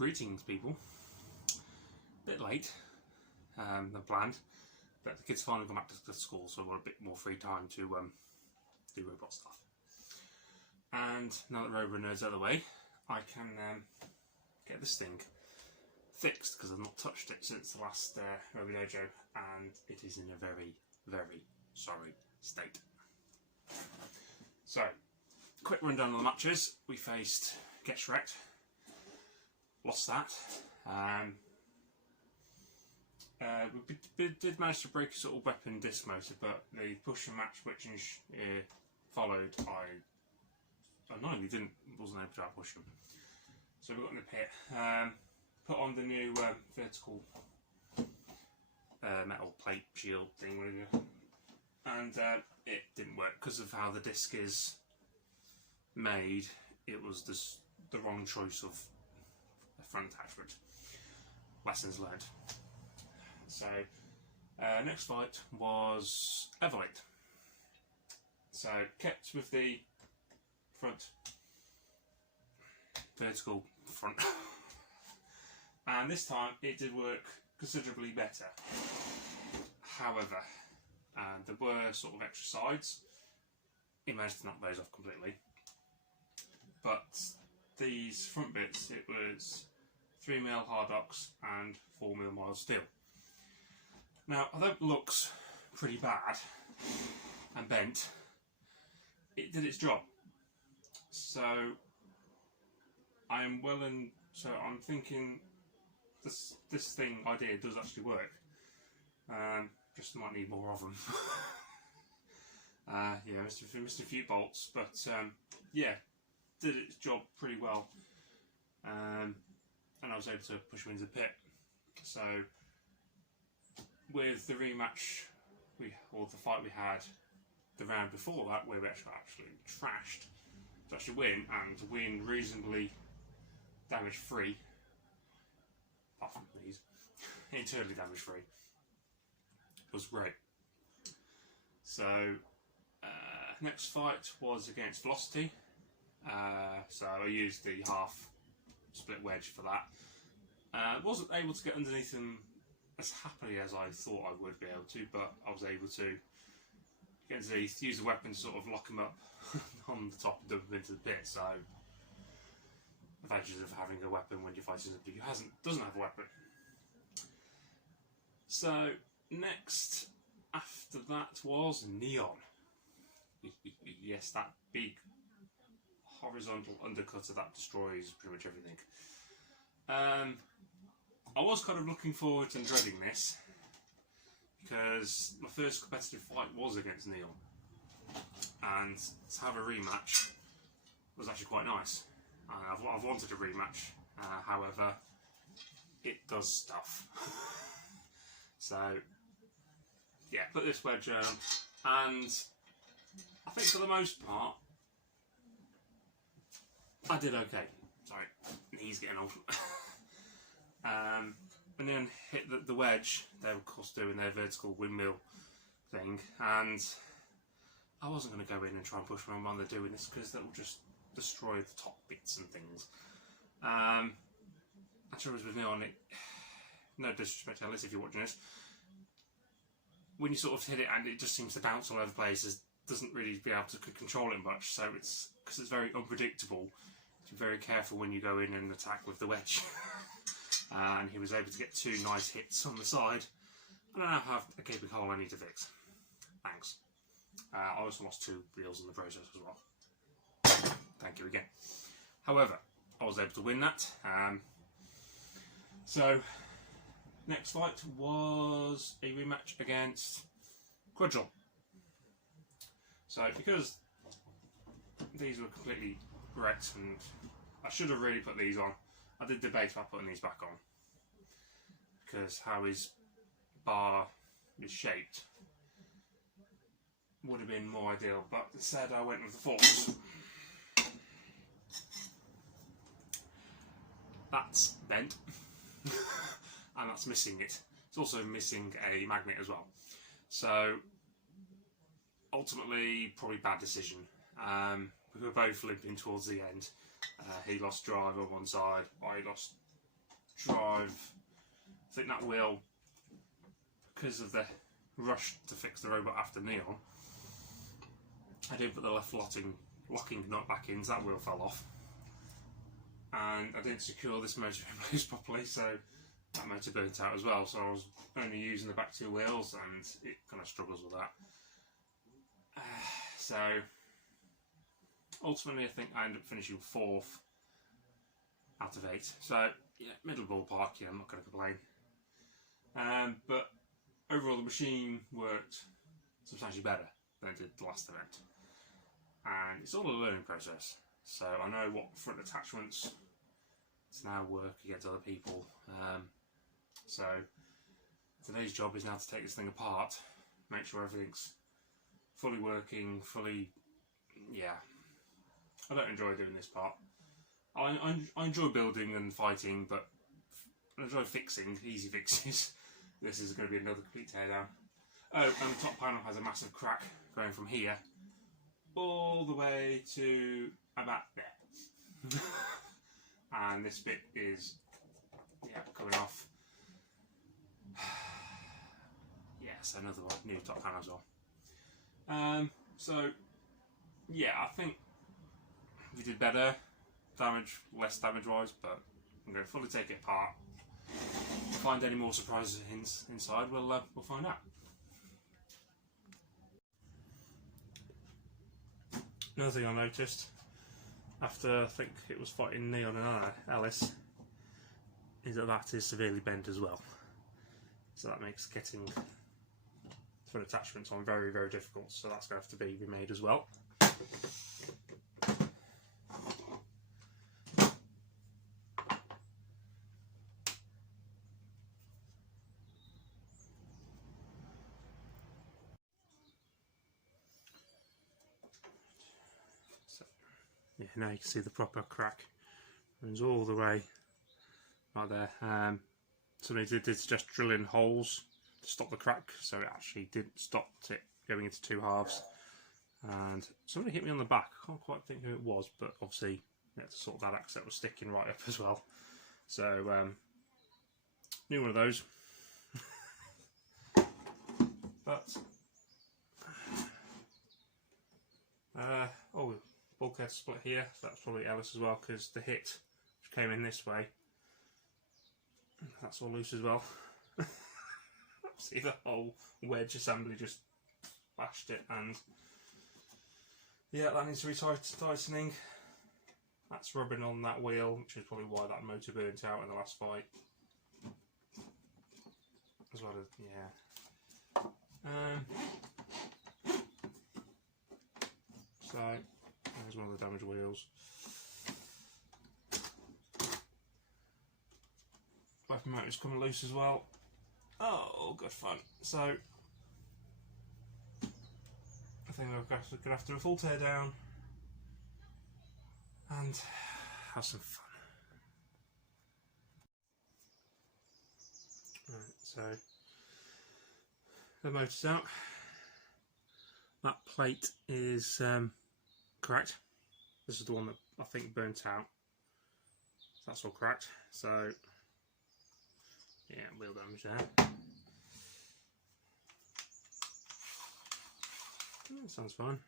Greetings, people. A bit late than planned, but the kids finally gone back to school, so I've got a bit more free time to do robot stuff. And now that Robo Nerd's out of the way, I can get this thing fixed, because I've not touched it since the last Robodojo, and it is in a very, very sorry state. So, quick rundown of the matches. We faced Get Shrek'd, lost that. We did manage to break a sort of weapon disc motor, but the push and match which followed, I annoyingly wasn't able to outpush them. So we got in the pit, put on the new vertical metal plate shield thing, and it didn't work because of how the disc is made. It was the wrong choice of a front attachment. Lessons learned. So next fight was Everlight. So kept with the front vertical front, and this time it did work considerably better. However, there were sort of extra sides. He managed to knock those off completely, but these front bits, it was 3mm hard ox and 4mm mild steel. Now, although it looks pretty bad and bent, it did its job. So I'm thinking this thing idea does actually work. Just might need more of them. Yeah, missed a few bolts, but yeah, did its job pretty well. And I was able to push him into the pit. So with the rematch, or the fight we had the round before that, where we actually trashed to actually win, and to win reasonably damage free, apart from these, internally damage free, was great. So next fight was against Velocity. So I used the half split wedge for that. Wasn't able to get underneath them as happily as I thought I would be able to, but I was able to get underneath, use the weapon to sort of lock them up on the top and dump them into the pit. So, advantages of having a weapon when you're fighting somebody who doesn't have a weapon. So next after that was Neon. Yes, that big horizontal undercutter that destroys pretty much everything. I was kind of looking forward and dreading this, because my first competitive fight was against Neon, and to have a rematch was actually quite nice. I've wanted a rematch, however, it does stuff. So yeah, put this wedge on, and I think for the most part I did okay. Sorry, knees getting old. And then hit the wedge. They were of course doing their vertical windmill thing, and I wasn't going to go in and try and push them while they're doing this, because that will just destroy the top bits and things. Actually, was with me on it. No disrespect to Alice if you're watching this. When you sort of hit it and it just seems to bounce all over the place, it doesn't really be able to control it much. So because it's very unpredictable, be very careful when you go in and attack with the wedge. And he was able to get 2 nice hits on the side, and I now have a gaping hole I need to fix. Thanks. I also lost 2 wheels in the process as well. Thank you again. However, I was able to win that. So next fight was a rematch against Quadril. So because these were completely wrecked, and I should have really put these on, I did debate about putting these back on, because how his bar is shaped would have been more ideal, but instead I went with the force. That's bent, and that's missing it. It's also missing a magnet as well. So ultimately, probably bad decision. We were both limping towards the end. He lost drive on one side, I lost drive. I think that wheel, because of the rush to fix the robot after Neon, I didn't put the left locking nut back in, so that wheel fell off. And I didn't secure this motor in place properly, so that motor burnt out as well. So I was only using the back two wheels, and it kind of struggles with that. So ultimately, I think I ended up finishing 4th out of 8. So yeah, middle ballpark. Yeah, I'm not going to complain. But overall, the machine worked substantially better than it did the last event, and it's all a learning process. So I know what front attachments to now work against other people. So today's job is now to take this thing apart, make sure everything's fully working, yeah. I don't enjoy doing this part. I enjoy building and fighting, but I enjoy fixing, easy fixes. This is going to be another complete teardown. Oh, and the top panel has a massive crack going from here all the way to about there. And this bit is, yeah, coming off. Yes, another one, new top panel as well. So, yeah, I think we did better, less damage wise, but I'm going to fully take it apart. If we find any more surprises inside, we'll find out. Another thing I noticed after I think it was fighting Neon and Alice is that is severely bent as well. So that makes getting front attachments on very, very difficult. So that's going to have to be remade as well. Yeah, now you can see the proper crack runs all the way right there. Somebody did suggest drilling holes to stop the crack, so it actually didn't stop it going into 2 halves. And somebody hit me on the back. I can't quite think who it was, but obviously you had to sort that out because it was sticking right up as well. So new one of those. But oh, bulkhead split here, so that's probably Alice as well, because the hit which came in this way, that's all loose as well. See, the whole wedge assembly just bashed it, and yeah, that needs to be tightening. That's rubbing on that wheel, which is probably why that motor burnt out in the last fight. As well as, yeah. So there's one of the damaged wheels. Weapon motor's coming loose as well. Oh, good fun. So I think we're going to have to do a full teardown and have some fun. Right, so the motor's out. That plate is correct. This is the one that I think burnt out. So that's all correct. So yeah, wheel damage there. That sounds fine.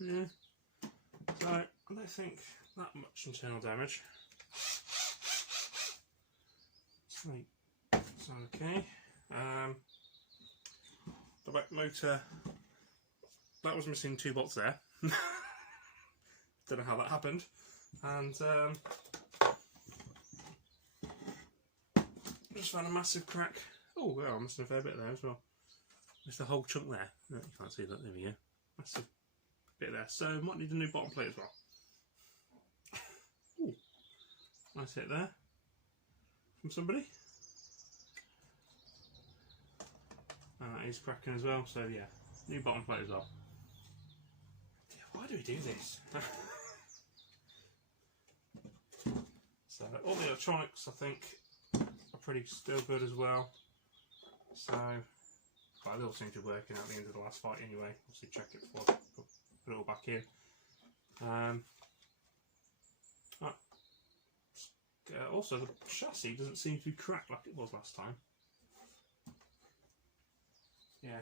Yeah. So I don't think that much internal damage. It's okay. The back motor, that was missing 2 bolts there. Don't know how that happened. And just found a massive crack. Oh, well, I missed a fair bit there as well. Missed a whole chunk there. No, you can't see that. There we go. Massive bit there. So might need a new bottom plate as well. Ooh, nice hit there from somebody. And that is cracking as well. So yeah, new bottom plate as well. Why do we do this? So all the electronics, I think, are pretty still good as well. So, but they all seem to be working at the end of the last fight anyway. Obviously check it before I put it all back in. Also, the chassis doesn't seem to be cracked like it was last time. Yeah.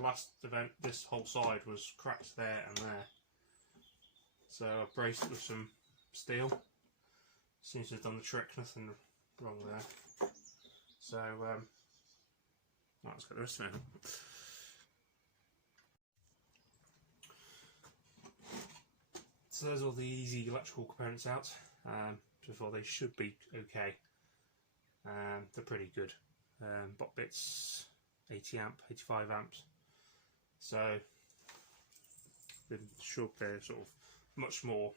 Last event, this whole side was cracked there and there. So I braced it with some steel. Seems to have done the trick, nothing wrong there. So, let's get the rest of it. So there's all the easy electrical components out. Before they should be okay. They're pretty good. Bot bits, 80 amp, 85 amps. So they're sort of much more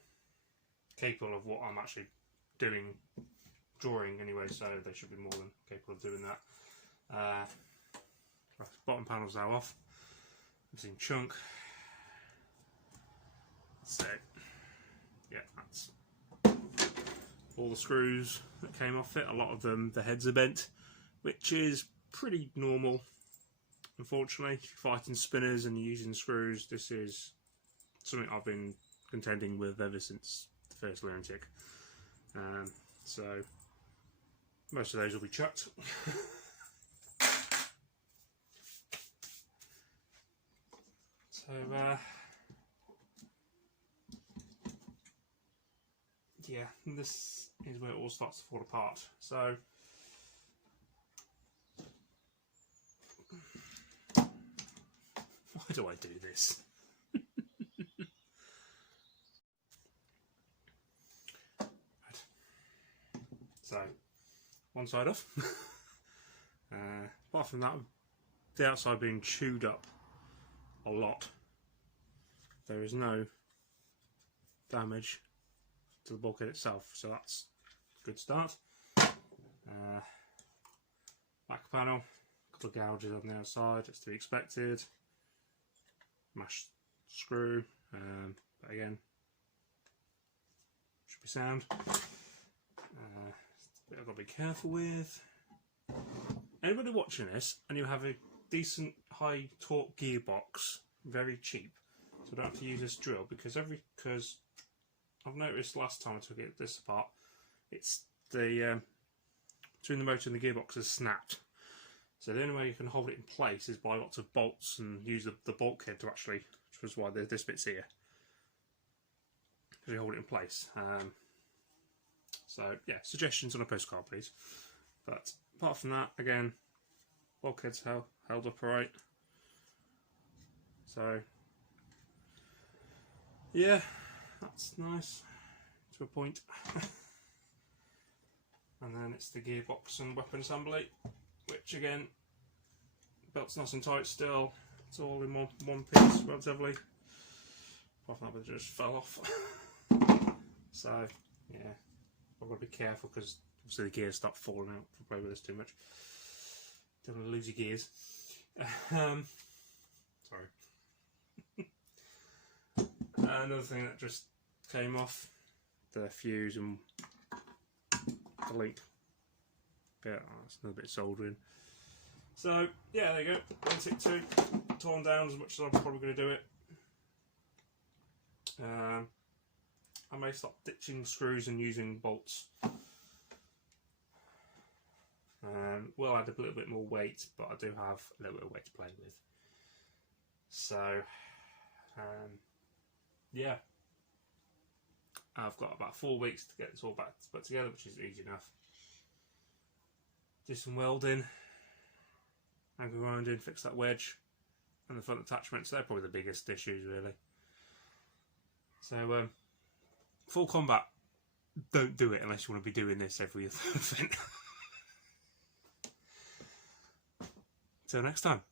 capable of what I'm actually doing, drawing anyway. So they should be more than capable of doing that. Bottom panels now off. Missing chunk. So yeah, that's all the screws that came off it. A lot of them, the heads are bent, which is pretty normal. Unfortunately, if you're fighting spinners and you're using screws, this is something I've been contending with ever since the first Luna-Tic. So most of those will be chucked. So yeah, this is where it all starts to fall apart. So why do I do this? So one side off. Apart from that, the outside being chewed up a lot, there is no damage to the bulkhead itself, so that's a good start. Back panel, a couple of gouges on the outside, it's to be expected. Mashed screw, but again, should be sound. I've got to be careful with. Anybody watching this and you have a decent high torque gearbox, very cheap, so I don't have to use this drill, because I've noticed last time I took this apart, it's the between the motor and the gearbox is snapped. So the only way you can hold it in place is by lots of bolts and use the bulkhead to actually, which was why this bit's here, because you hold it in place. So yeah, suggestions on a postcard please. But apart from that, again, bulkhead's held up alright. So yeah, that's nice to a point. And then it's the gearbox and weapon assembly, which again, belt's nice and tight still. It's all in one piece relatively. Apart from that, it just fell off. So yeah, I've got to be careful because obviously the gears start falling out if I play with this too much. Don't want to lose your gears. Sorry. Another thing that just came off, the fuse and the link. Yeah, that's another bit of soldering. So yeah, there you go. Luna-Tic2 torn down as much as I'm probably going to do it. I may stop ditching screws and using bolts. Will add a little bit more weight, but I do have a little bit of weight to play with. So yeah, I've got about 4 weeks to get this all back put together, which is easy enough. Do some welding, angle grinding, fix that wedge and the front attachments. They're probably the biggest issues really. So full combat, don't do it unless you want to be doing this every event. Till next time.